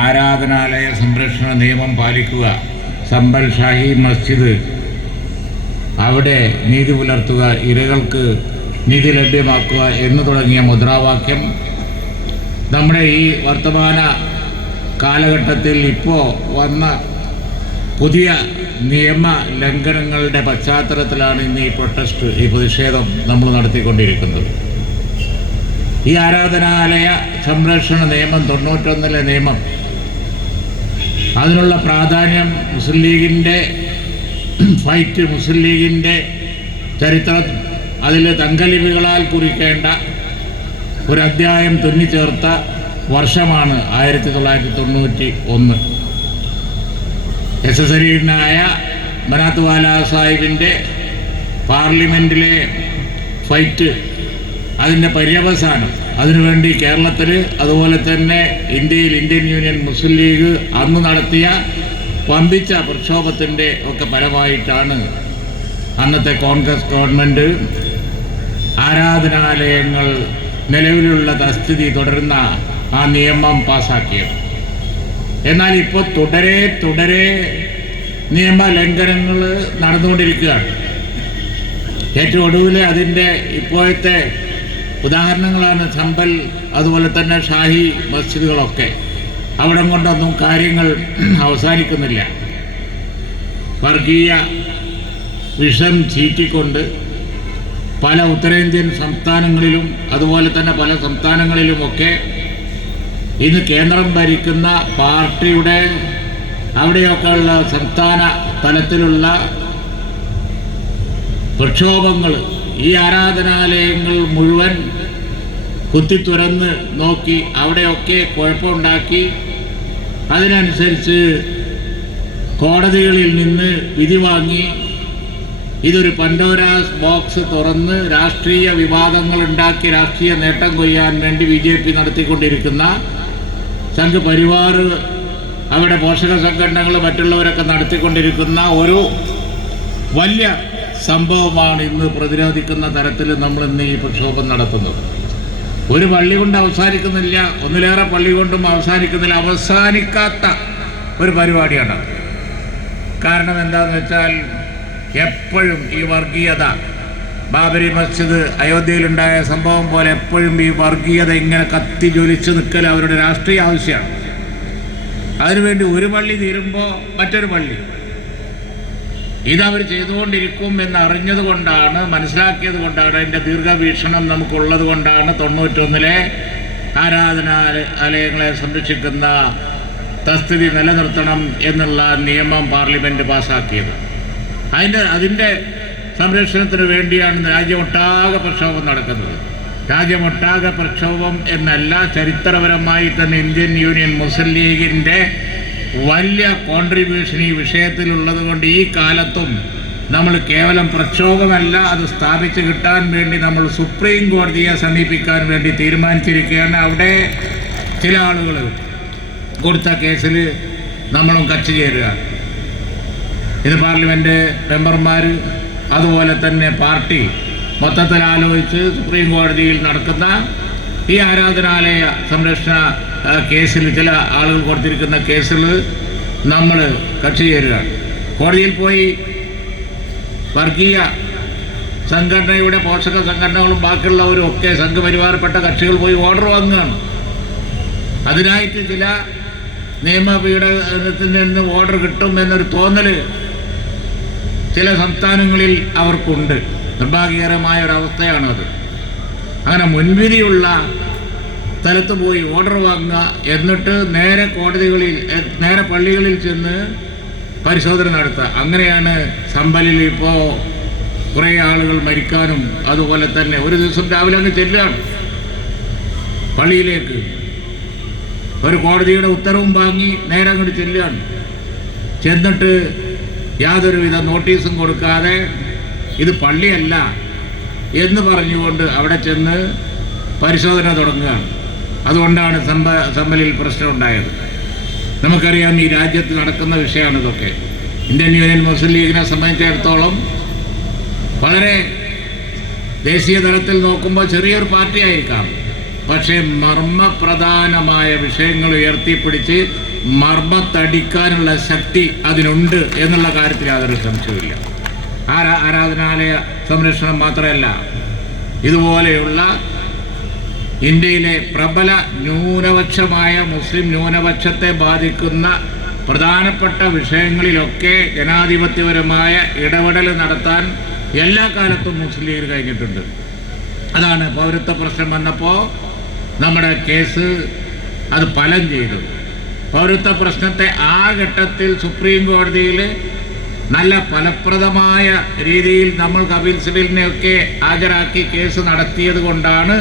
ആരാധനാലയ സംരക്ഷണ നിയമം പാലിക്കുക, സമ്പൽ ഷാഹി മസ്ജിദ് അവിടെ നീതി പുലർത്തുക, ഇരകൾക്ക് നീതി ലഭ്യമാക്കുക എന്ന് തുടങ്ങിയ മുദ്രാവാക്യം നമ്മുടെ ഈ വർത്തമാന കാലഘട്ടത്തിൽ ഇപ്പോൾ വന്ന പുതിയ നിയമ ലംഘനങ്ങളുടെ പശ്ചാത്തലത്തിലാണ് ഇന്ന് ഈ പ്രൊട്ടസ്റ്റ്, ഈ പ്രതിഷേധം നമ്മൾ നടത്തിക്കൊണ്ടിരിക്കുന്നത്. ഈ ആരാധനാലയ സംരക്ഷണ നിയമം 91 നിയമം, അതിനുള്ള പ്രാധാന്യം മുസ്ലിം ലീഗിൻ്റെ ഫൈറ്റ്, മുസ്ലിം ലീഗിൻ്റെ ചരിത്രം അതിൽ തങ്കലിപികളാൽ കുറിക്കേണ്ട ഒരു അധ്യായം തുന്നിച്ചേർത്ത വർഷമാണ് 1991. എസ്എസ്എരീനായ ബനാത്ത് വാല സാഹിബിൻ്റെ പാർലമെൻറ്റിലെ ഫൈറ്റ്, അതിൻ്റെ പര്യവസാനം, അതിനുവേണ്ടി കേരളത്തിൽ അതുപോലെ തന്നെ ഇന്ത്യയിൽ ഇന്ത്യൻ യൂണിയൻ മുസ്ലിം ലീഗ് അന്ന് നടത്തിയ വമ്പിച്ച പ്രക്ഷോഭത്തിൻ്റെ ഒക്കെ ഫലമായിട്ടാണ് അന്നത്തെ കോൺഗ്രസ് ഗവൺമെൻറ് ആരാധനാലയങ്ങൾ നിലവിലുള്ള തസ്ഥിതി തുടരുന്ന ആ നിയമം പാസാക്കിയത്. എന്നാൽ ഇപ്പോൾ തുടരെ നിയമലംഘനങ്ങൾ നടന്നുകൊണ്ടിരിക്കുകയാണ്. ഏറ്റവും ഒടുവിൽ അതിൻ്റെ ഇപ്പോഴത്തെ ഉദാഹരണങ്ങളാണ് സമ്പൽ, അതുപോലെ തന്നെ ഷാഹി മസ്ജിദുകളൊക്കെ. അവിടം കൊണ്ടൊന്നും കാര്യങ്ങൾ അവസാനിക്കുന്നില്ല. വർഗീയ വിഷം ചീറ്റിക്കൊണ്ട് പല ഉത്തരേന്ത്യൻ സംസ്ഥാനങ്ങളിലും അതുപോലെ തന്നെ പല സംസ്ഥാനങ്ങളിലുമൊക്കെ ഇന്ന് കേന്ദ്രം ഭരിക്കുന്ന പാർട്ടിയുടെ അവിടെയൊക്കെയുള്ള സംസ്ഥാന തലത്തിലുള്ള പ്രക്ഷോഭങ്ങൾ ഈ ആരാധനാലയങ്ങൾ മുഴുവൻ കുത്തിത്തുറന്ന് നോക്കി അവിടെയൊക്കെ കുഴപ്പമുണ്ടാക്കി അതിനനുസരിച്ച് കോടതികളിൽ നിന്ന് വിധി വാങ്ങി ഇതൊരു പൻഡോരാസ് ബോക്സ് തുറന്ന് രാഷ്ട്രീയ വിവാദങ്ങളുണ്ടാക്കി രാഷ്ട്രീയ നേട്ടം കൊയ്യാൻ വേണ്ടി BJP നടത്തിക്കൊണ്ടിരിക്കുന്ന സംഘ് പരിവാർ, അവിടെ പോഷക സംഘടനകൾ മറ്റുള്ളവരൊക്കെ നടത്തിക്കൊണ്ടിരിക്കുന്ന ഒരു വലിയ സംഭവമാണ് ഇന്ന് പ്രതിരോധിക്കുന്ന തരത്തിൽ നമ്മൾ ഇന്ന് ഈ പ്രക്ഷോഭം നടത്തുന്നത്. ഒരു പള്ളി കൊണ്ട് അവസാനിക്കുന്നില്ല, ഒന്നിലേറെ പള്ളി കൊണ്ടും അവസാനിക്കുന്നില്ല, അവസാനിക്കാത്ത ഒരു പരിപാടിയാണ്. കാരണം എന്താണെന്ന് വെച്ചാൽ എപ്പോഴും ഈ വർഗീയത, ബാബരി മസ്ജിദ് അയോധ്യയിലുണ്ടായ സംഭവം പോലെ എപ്പോഴും ഈ വർഗീയത ഇങ്ങനെ കത്തി ജ്വലിച്ച് നിൽക്കൽ അവരുടെ രാഷ്ട്രീയ ആവശ്യമാണ്. അതിനുവേണ്ടി ഒരു പള്ളി തീരുമ്പോൾ മറ്റൊരു പള്ളി, ഇതവർ ചെയ്തുകൊണ്ടിരിക്കും എന്നറിഞ്ഞത് കൊണ്ടാണ്, മനസ്സിലാക്കിയത് കൊണ്ടാണ്, അതിൻ്റെ ദീർഘവീക്ഷണം നമുക്കുള്ളത് കൊണ്ടാണ് 91 ആരാധനാലയങ്ങളെ സംരക്ഷിക്കുന്ന തസ്ഥിതി നിലനിർത്തണം എന്നുള്ള നിയമം പാർലമെൻറ്റ് പാസ്സാക്കിയത്. അതിൻ്റെ സംരക്ഷണത്തിന് വേണ്ടിയാണ് രാജ്യമൊട്ടാകെ പ്രക്ഷോഭം നടക്കുന്നത്. രാജ്യമൊട്ടാകെ പ്രക്ഷോഭം എന്നല്ല, ചരിത്രപരമായി തന്നെ ഇന്ത്യൻ യൂണിയൻ മുസ്ലിം ലീഗിൻ്റെ വലിയ കോൺട്രിബ്യൂഷൻ ഈ വിഷയത്തിലുള്ളത് കൊണ്ട് ഈ കാലത്തും നമ്മൾ കേവലം പ്രക്ഷോഭമല്ല, അത് സ്ഥാപിച്ച് കിട്ടാൻ വേണ്ടി നമ്മൾ സുപ്രീം കോടതിയെ സമീപിക്കാൻ വേണ്ടി തീരുമാനിച്ചിരിക്കുകയാണ്. അവിടെ ചില ആളുകൾ കൊടുത്ത കേസിൽ നമ്മളും കക്ഷി ചേരുക. ഇത് പാർലമെൻറ്റ് മെമ്പർമാർ അതുപോലെ തന്നെ പാർട്ടി മൊത്തത്തിൽ ആലോചിച്ച് സുപ്രീം കോടതിയിൽ നടക്കുന്ന ഈ ആരാധനാലയ സംരക്ഷണ കേസിൽ ചില ആളുകൾ കൊടുത്തിരിക്കുന്ന കേസിൽ നമ്മൾ കക്ഷി ചേരുകയാണ്. കോടതിയിൽ പോയി വർഗീയ സംഘടനയുടെ പോഷക സംഘടനകളും ബാക്കിയുള്ളവരും ഒക്കെ സംഘപരിവാരപ്പെട്ട കക്ഷികൾ പോയി ഓർഡർ വാങ്ങുകയാണ്. അതിനായിട്ട് ചില നിയമപീഠനത്തിൽ നിന്ന് ഓർഡർ കിട്ടും എന്നൊരു തോന്നൽ ചില സംസ്ഥാനങ്ങളിൽ അവർക്കുണ്ട്. നിർഭാഗ്യകരമായ ഒരവസ്ഥയാണത്. അങ്ങനെ മുൻവിധിയുള്ള സ്ഥലത്ത് പോയി ഓർഡർ വാങ്ങുക, എന്നിട്ട് നേരെ കോടതികളിൽ, നേരെ പള്ളികളിൽ ചെന്ന് പരിശോധന നടത്തുക. അങ്ങനെയാണ് സമ്പലിൽ ഇപ്പോൾ കുറേ ആളുകൾ മരിക്കാനും അതുപോലെ തന്നെ ഒരു ദിവസം രാവിലെ അങ്ങ് ചെല്ലുകയാണ് പള്ളിയിലേക്ക്, ഒരു കോടതിയുടെ ഉത്തരവും വാങ്ങി നേരെ അങ്ങോട്ട് ചെല്ലുകയാണ്. ചെന്നിട്ട് യാതൊരുവിധ നോട്ടീസും കൊടുക്കാതെ ഇത് പള്ളിയല്ല എന്ന് പറഞ്ഞുകൊണ്ട് അവിടെ ചെന്ന് പരിശോധന തുടങ്ങുകയാണ്. അതുകൊണ്ടാണ് സമ്പലിൽ പ്രശ്നമുണ്ടായത്. നമുക്കറിയാം ഈ രാജ്യത്ത് നടക്കുന്ന വിഷയമാണ് ഇതൊക്കെ. ഇന്ത്യൻ യൂണിയൻ മുസ്ലിം ലീഗിനെ സംബന്ധിച്ചിടത്തോളം വളരെ ദേശീയ തലത്തിൽ നോക്കുമ്പോൾ ചെറിയൊരു പാർട്ടി ആയിരിക്കാം, പക്ഷേ മർമ്മപ്രധാനമായ വിഷയങ്ങൾ ഉയർത്തിപ്പിടിച്ച് മർമ്മത്തടിക്കാനുള്ള ശക്തി അതിനുണ്ട് എന്നുള്ള കാര്യത്തിൽ യാതൊരു സംശയമില്ല. ആരാധനാലയ സംരക്ഷണം മാത്രമല്ല, ഇതുപോലെയുള്ള ഇന്ത്യയിലെ പ്രബല ന്യൂനപക്ഷമായ മുസ്ലിം ന്യൂനപക്ഷത്തെ ബാധിക്കുന്ന പ്രധാനപ്പെട്ട വിഷയങ്ങളിലൊക്കെ ജനാധിപത്യപരമായ ഇടപെടൽ നടത്താൻ എല്ലാ കാലത്തും മുസ്ലിം ലീഗ് കഴിഞ്ഞിട്ടുണ്ട്. അതാണ് പൗരത്വ പ്രശ്നം വന്നപ്പോൾ നമ്മുടെ കേസ് അത് ഫലം ചെയ്തു. പൗരത്വ പ്രശ്നത്തെ ആ ഘട്ടത്തിൽ സുപ്രീം കോടതിയിൽ നല്ല ഫലപ്രദമായ രീതിയിൽ നമ്മൾ കപിൽ സിബലിനെയൊക്കെ ഹാജരാക്കി കേസ് നടത്തിയത് കൊണ്ടാണ്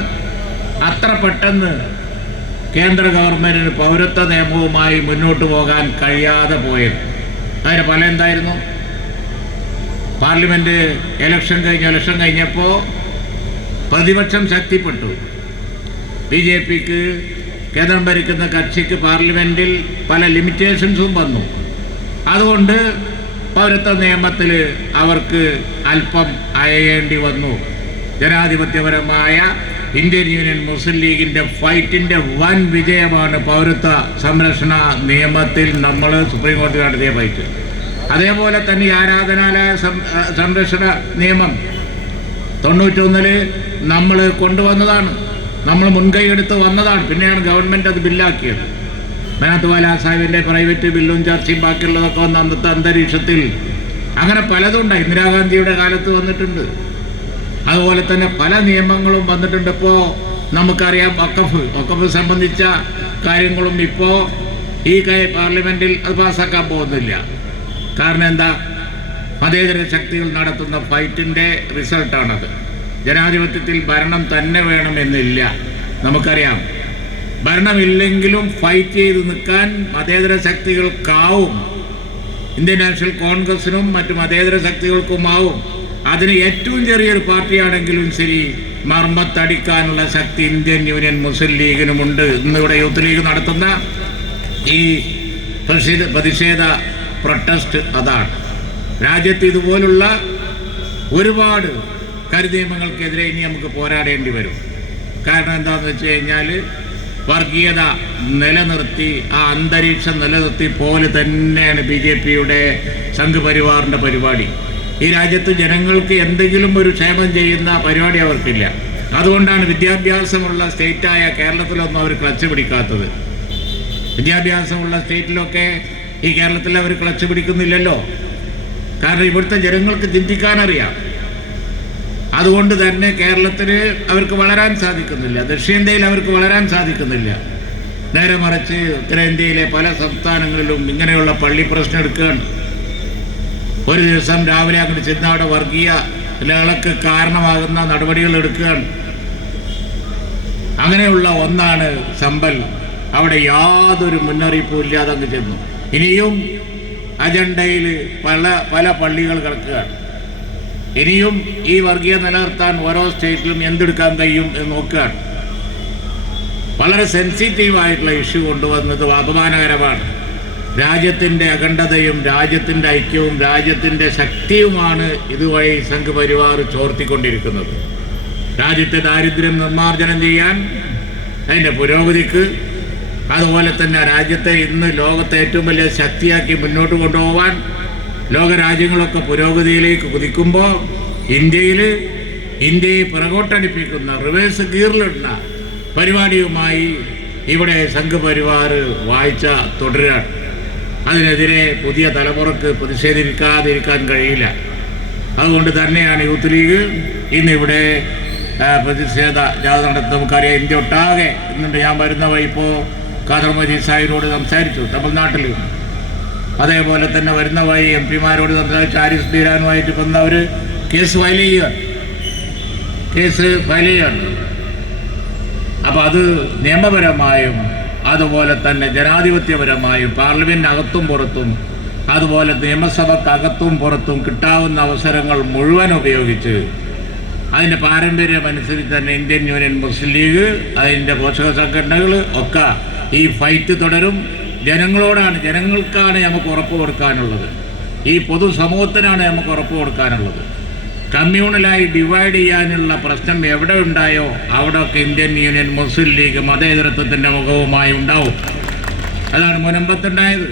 അത്ര പെട്ടെന്ന് കേന്ദ്ര ഗവൺമെൻറ്റിന് പൗരത്വ നിയമവുമായി മുന്നോട്ട് പോകാൻ കഴിയാതെ പോയത്. അതിന് ഫലം എന്തായിരുന്നു? പാർലമെൻറ്റ് ഇലക്ഷൻ കഴിഞ്ഞപ്പോൾ പ്രതിപക്ഷം ശക്തിപ്പെട്ടു. BJPക്ക് കേന്ദ്രം ഭരിക്കുന്ന കക്ഷിക്ക് പാർലമെൻറ്റിൽ പല ലിമിറ്റേഷൻസും വന്നു. അതുകൊണ്ട് പൗരത്വ നിയമത്തിൽ അവർക്ക് അല്പം അയയേണ്ടി വന്നു. ജനാധിപത്യപരമായ ഇന്ത്യൻ യൂണിയൻ മുസ്ലിം ലീഗിൻ്റെ ഫൈറ്റിൻ്റെ വൻ വിജയമാണ് പൗരത്വ സംരക്ഷണ നിയമത്തിൽ നമ്മൾ സുപ്രീം കോടതി നടത്തിയ ഫൈറ്റ്. അതേപോലെ തന്നെ ഈ ആരാധനാലയ സംരക്ഷണ നിയമം 91 നമ്മൾ കൊണ്ടുവന്നതാണ്, നമ്മൾ മുൻകൈ എടുത്ത് വന്നതാണ്. പിന്നെയാണ് ഗവൺമെൻറ് അത് ബില്ലാക്കിയത്. മെഹ്നാത്ത് വാല സാഹിബിൻ്റെ പ്രൈവറ്റ് ബില്ലും ചർച്ചയും ബാക്കിയുള്ളതൊക്കെ വന്ന അന്നത്തെ അന്തരീക്ഷത്തിൽ അങ്ങനെ പലതുണ്ടായി. ഇന്ദിരാഗാന്ധിയുടെ കാലത്ത് വന്നിട്ടുണ്ട്. അതുപോലെ തന്നെ പല നിയമങ്ങളും വന്നിട്ടുണ്ട്. ഇപ്പോൾ നമുക്കറിയാം വഖഫ് സംബന്ധിച്ച കാര്യങ്ങളും ഇപ്പോൾ ഈ പാർലമെൻറ്റിൽ അത് പാസ്സാക്കാൻ പോകുന്നില്ല. കാരണം എന്താ? മതേതര ശക്തികൾ നടത്തുന്ന ഫൈറ്റിൻ്റെ റിസൾട്ടാണത്. ജനാധിപത്യത്തിൽ ഭരണം തന്നെ വേണമെന്നില്ല. നമുക്കറിയാം, ഭരണമില്ലെങ്കിലും ഫൈറ്റ് ചെയ്ത് നിൽക്കാൻ മതേതര ശക്തികൾക്കാവും. ഇന്ത്യൻ നാഷണൽ കോൺഗ്രസിനും മറ്റു മതേതര ശക്തികൾക്കുമാവും. അതിന് ഏറ്റവും ചെറിയൊരു പാർട്ടിയാണെങ്കിലും ശരി, മർമ്മത്തടിക്കാനുള്ള ശക്തി ഇന്ത്യൻ യൂണിയൻ മുസ്ലിം ലീഗിനുമുണ്ട്. ഇന്നിവിടെ യൂത്ത് ലീഗ് നടത്തുന്ന ഈ പ്രതിഷേധ പ്രൊട്ടസ്റ്റ് അതാണ്. രാജ്യത്ത് ഇതുപോലുള്ള ഒരുപാട് കരിനിയമങ്ങൾക്കെതിരെ ഇനി നമുക്ക് പോരാടേണ്ടി വരും. കാരണം എന്താണെന്ന് വെച്ച് കഴിഞ്ഞാൽ വർഗീയത നിലനിർത്തി ആ അന്തരീക്ഷം നിലനിർത്തി പോലെ തന്നെയാണ് BJPയുടെ സംഘപരിവാറിൻ്റെ പരിപാടി. ഈ രാജ്യത്ത് ജനങ്ങൾക്ക് എന്തെങ്കിലും ഒരു ക്ഷേമം ചെയ്യുന്ന പരിപാടി അവർക്കില്ല. അതുകൊണ്ടാണ് വിദ്യാഭ്യാസമുള്ള സ്റ്റേറ്റായ കേരളത്തിലൊന്നും അവർ ക്ലച്ച് പിടിക്കാത്തത്. വിദ്യാഭ്യാസമുള്ള സ്റ്റേറ്റിലൊക്കെ ഈ കേരളത്തിൽ അവർ ക്ലച്ച് പിടിക്കുന്നില്ലല്ലോ. കാരണം ഇവിടുത്തെ ജനങ്ങൾക്ക് ചിന്തിക്കാനറിയാം. അതുകൊണ്ട് തന്നെ കേരളത്തിൽ അവർക്ക് വളരാൻ സാധിക്കുന്നില്ല, ദക്ഷിണേന്ത്യയിൽ അവർക്ക് വളരാൻ സാധിക്കുന്നില്ല. നേരെ മറിച്ച് ഉത്തരേന്ത്യയിലെ പല സംസ്ഥാനങ്ങളിലും ഇങ്ങനെയുള്ള പള്ളി പ്രശ്നം എടുക്കുകയാണ്. ഒരു ദിവസം രാവിലെ അങ്ങോട്ട് ചെന്ന് അവിടെ വർഗീയ ലഹളക്ക് കാരണമാകുന്ന നടപടികൾ എടുക്കുകയാണ്. അങ്ങനെയുള്ള ഒന്നാണ് സമ്പൽ. അവിടെ യാതൊരു മുന്നറിയിപ്പും ഇല്ലാതെ അങ്ങ് ചെന്നു. ഇനിയും അജണ്ടയിൽ പല പള്ളികൾ കിടക്കുകയാണ്. ഇനിയും ഈ വർഗീയ നിലനിർത്താൻ ഓരോ സ്റ്റേറ്റിലും എന്തെടുക്കാൻ കഴിയും എന്ന് നോക്കുകയാണ്. വളരെ സെൻസിറ്റീവായിട്ടുള്ള ഇഷ്യൂ കൊണ്ടുവന്നത് അപമാനകരമാണ്. രാജ്യത്തിൻ്റെ അഖണ്ഡതയും രാജ്യത്തിൻ്റെ ഐക്യവും രാജ്യത്തിൻ്റെ ശക്തിയുമാണ് ഇതുവഴി സംഘപരിവാർ ചോർത്തിക്കൊണ്ടിരിക്കുന്നത്. രാജ്യത്തെ ദാരിദ്ര്യം നിർമ്മാർജ്ജനം ചെയ്യാൻ, അതിൻ്റെ പുരോഗതിക്ക്, അതുപോലെ തന്നെ രാജ്യത്തെ ഇന്ന് ലോകത്തെ ഏറ്റവും വലിയ ശക്തിയാക്കി മുന്നോട്ട് കൊണ്ടുപോകാൻ ലോകരാജ്യങ്ങളൊക്കെ പുരോഗതിയിലേക്ക് കുതിക്കുമ്പോൾ ഇന്ത്യയെ പിറകോട്ടടിപ്പിക്കുന്ന റിവേഴ്സ് ഗിയറിലുള്ള പരിപാടിയുമായി ഇവിടെ സംഘപരിവാർ വാഴ്ച തുടരുകയാണ്. അതിനെതിരെ പുതിയ തലമുറക്ക് പ്രതിഷേധിക്കാതിരിക്കാൻ കഴിയില്ല. അതുകൊണ്ട് തന്നെയാണ് യൂത്ത് ലീഗ് ഇന്നിവിടെ പ്രതിഷേധ ജാഥ നടത്തുന്നത്. നമുക്കറിയാം, ഇന്ത്യ ഒട്ടാകെ ഇന്നുണ്ട്. ഞാൻ വരുന്ന വഴി ഇപ്പോൾ ഖാദർ മജീദ് സാഹിബിനോട് സംസാരിച്ചു, തമിഴ്നാട്ടിൽ. അതേപോലെ തന്നെ വരുന്ന വഴി MP-മാരോട് സംസാരിച്ച് ആരിഫ് ബീരാനുമായിട്ട് ഇപ്പം അവർ കേസ് ഫയൽ ചെയ്യുകയാണ്. അപ്പോൾ അത് നിയമപരമായും അതുപോലെ തന്നെ ജനാധിപത്യപരമായും പാർലമെൻറ്റിനകത്തും പുറത്തും അതുപോലെ നിയമസഭക്കകത്തും പുറത്തും കിട്ടാവുന്ന അവസരങ്ങൾ മുഴുവൻ ഉപയോഗിച്ച് അതിൻ്റെ പാരമ്പര്യമനുസരിച്ച് തന്നെ ഇന്ത്യൻ യൂണിയൻ മുസ്ലിം ലീഗ് അതിൻ്റെ പോഷക സംഘടനകൾ ഒക്കെ ഈ ഫൈറ്റ് തുടരും. ജനങ്ങൾക്കാണ് നമുക്ക് ഉറപ്പ് കൊടുക്കാനുള്ളത്. ഈ പൊതുസമൂഹത്തിനാണ് നമുക്ക് ഉറപ്പ് കൊടുക്കാനുള്ളത്. കമ്മ്യൂണലായി ഡിവൈഡ് ചെയ്യാനുള്ള പ്രശ്നം എവിടെ ഉണ്ടായോ അവിടെയൊക്കെ ഇന്ത്യൻ യൂണിയൻ മുസ്ലിം ലീഗ് മതേതരത്വത്തിൻ്റെ മുഖവുമായി ഉണ്ടാവും. അതാണ് മുനമ്പത്തുണ്ടായത്.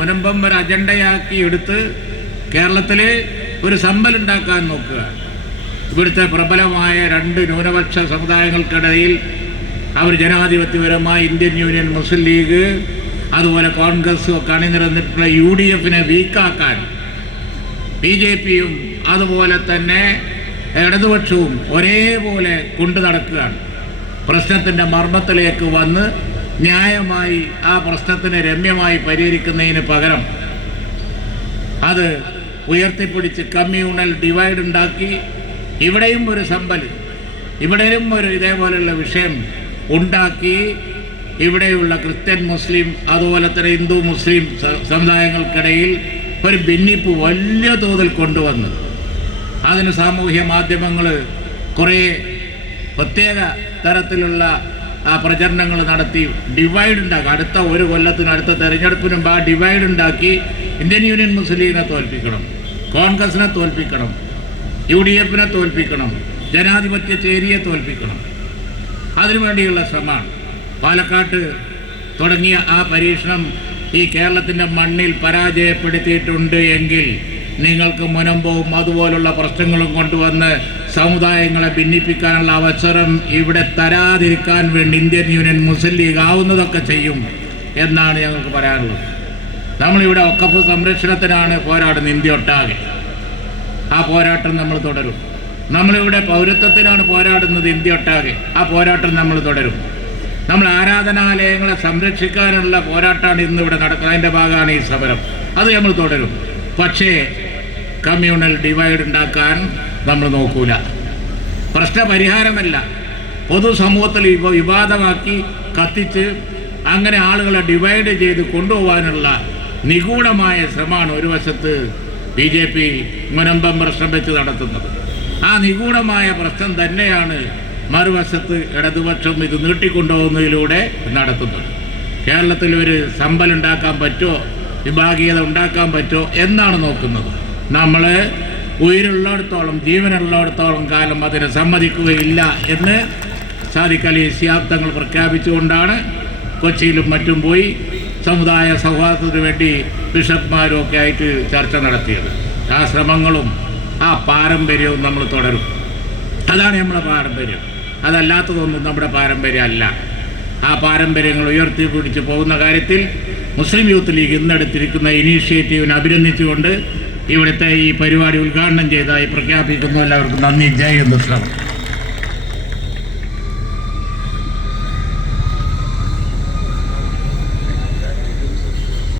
മുനമ്പം ഒരു അജണ്ടയാക്കി എടുത്ത് കേരളത്തിൽ ഒരു സമ്പലുണ്ടാക്കാൻ നോക്കുക. ഇവിടുത്തെ പ്രബലമായ 2 ന്യൂനപക്ഷ സമുദായങ്ങൾക്കിടയിൽ അവർ ജനാധിപത്യപരമായി ഇന്ത്യൻ യൂണിയൻ മുസ്ലിം ലീഗ് അതുപോലെ കോൺഗ്രസും ഒക്കെ അണിനിരന്നിട്ടുള്ള UDF-നെ വീക്കാക്കാൻ BJP-യും അതുപോലെ തന്നെ ഇടതുപക്ഷവും ഒരേപോലെ കൊണ്ടു നടക്കുകയാണ്. പ്രശ്നത്തിൻ്റെ മർമ്മത്തിലേക്ക് വന്ന് ന്യായമായി ആ പ്രശ്നത്തിനെ രമ്യമായി പരിഹരിക്കുന്നതിന് പകരം അത് ഉയർത്തിപ്പിടിച്ച് കമ്മ്യൂണൽ ഡിവൈഡ് ഉണ്ടാക്കി ഇവിടെയും ഒരു സമ്പൽ, ഇവിടെയും ഒരു ഇതേപോലെയുള്ള വിഷയം ഉണ്ടാക്കി ഇവിടെയുള്ള ക്രിസ്ത്യൻ മുസ്ലിം അതുപോലെ തന്നെ ഹിന്ദു മുസ്ലിം സമുദായങ്ങൾക്കിടയിൽ ഒരു ഭിന്നിപ്പ് വലിയ തോതിൽ കൊണ്ടുവന്ന് അതിന് സാമൂഹ്യ മാധ്യമങ്ങൾ കുറേ പ്രത്യേക തരത്തിലുള്ള പ്രചരണങ്ങൾ നടത്തി ഡിവൈഡ് ഉണ്ടാക്കി. അടുത്ത ഒരു കൊല്ലത്തിന് അടുത്ത തെരഞ്ഞെടുപ്പിന് മുമ്പ് ആ ഡിവൈഡ് ഉണ്ടാക്കി ഇന്ത്യൻ യൂണിയൻ മുസ്ലിം ലീഗിനെ തോൽപ്പിക്കണം, കോൺഗ്രസിനെ തോൽപ്പിക്കണം, UDF-നെ തോൽപ്പിക്കണം, ജനാധിപത്യ ചേരിയെ തോൽപ്പിക്കണം. അതിനുവേണ്ടിയുള്ള ശ്രമമാണ്. പാലക്കാട്ട് തുടങ്ങിയ ആ പരീക്ഷണം ഈ കേരളത്തിൻ്റെ മണ്ണിൽ പരാജയപ്പെടുത്തിയിട്ടുണ്ട് എങ്കിൽ നിങ്ങൾക്ക് മുനമ്പവും അതുപോലുള്ള പ്രശ്നങ്ങളും കൊണ്ടുവന്ന് സമുദായങ്ങളെ ഭിന്നിപ്പിക്കാനുള്ള അവസരം ഇവിടെ തരാതിരിക്കാൻ വേണ്ടി ഇന്ത്യൻ യൂണിയൻ മുസ്ലിം ലീഗ് ആവുന്നതൊക്കെ ചെയ്യും എന്നാണ് ഞങ്ങൾക്ക് പറയാനുള്ളത്. നമ്മളിവിടെ വഖഫ് സംരക്ഷണത്തിനാണ് പോരാടുന്നത് ഇന്ത്യ ഒട്ടാകെ. ആ പോരാട്ടം നമ്മൾ തുടരും. നമ്മളിവിടെ പൗരത്വത്തിനാണ് പോരാടുന്നത് ഇന്ത്യ ഒട്ടാകെ. ആ പോരാട്ടം നമ്മൾ തുടരും. നമ്മൾ ആരാധനാലയങ്ങളെ സംരക്ഷിക്കാനുള്ള പോരാട്ടമാണ് ഇന്നിവിടെ നടക്കുന്നത്. അതിൻ്റെ ഭാഗമാണ് ഈ സമരം. അത് നമ്മൾ തുടരും. പക്ഷേ കമ്മ്യൂണൽ ഡിവൈഡ് ഉണ്ടാക്കാൻ നമ്മൾ നോക്കൂല. പ്രശ്നപരിഹാരമല്ല, പൊതുസമൂഹത്തിൽ വിവാദമാക്കി കത്തിച്ച് അങ്ങനെ ആളുകളെ ഡിവൈഡ് ചെയ്ത് കൊണ്ടുപോകാനുള്ള നിഗൂഢമായ ശ്രമമാണ് ഒരു വശത്ത് BJP മുനമ്പം പ്രശ്നം വെച്ച് നടത്തുന്നത്. ആ നിഗൂഢമായ പ്രശ്നം തന്നെയാണ് മറുവശത്ത് ഇടതുപക്ഷം ഇത് നീട്ടിക്കൊണ്ടുപോകുന്നതിലൂടെ നടത്തുന്നത്. കേരളത്തിൽ ഒരു സമ്പലുണ്ടാക്കാൻ പറ്റുമോ, വിഭാഗീയത ഉണ്ടാക്കാൻ പറ്റുമോ എന്നാണ് നോക്കുന്നത്. നമ്മൾ ഉயிருള്ളിടത്തോളം ജീവനുള്ളിടത്തോളം കാലം അതിനെ സമ്മതിക്കുകയില്ല എന്ന് സാദിഖ് അലി ശിഹാബ് തങ്ങൾ പ്രഖ്യാപിച്ചുകൊണ്ടാണ് കൊച്ചിയിലും മറ്റും പോയി സമുദായ സൗഹാർദ്ദത്തിന് വേണ്ടി ബിഷപ്പ്മാരും ഒക്കെ ആയിട്ട് ചർച്ച നടത്തിയത്. ആ ശ്രമങ്ങളും ആ പാരമ്പര്യവും നമ്മൾ തുടരും. അതാണ് നമ്മുടെ പാരമ്പര്യം. അതല്ലാത്തതൊന്നും നമ്മുടെ പാരമ്പര്യമല്ല. ആ പാരമ്പര്യങ്ങൾ ഉയർത്തിപ്പിടിച്ച് പോകുന്ന കാര്യത്തിൽ മുസ്ലിം യൂത്ത് ലീഗ് ഇന്നെടുത്തിരിക്കുന്ന ഇനീഷ്യേറ്റീവിനെ അഭിനന്ദിച്ചുകൊണ്ട് ഇവിടുത്തെ ഈ പരിപാടി ഉദ്ഘാടനം ചെയ്തതായി പ്രഖ്യാപിക്കുന്നു. എല്ലാവർക്കും നന്ദി. ജയ് ഹിന്ദ്.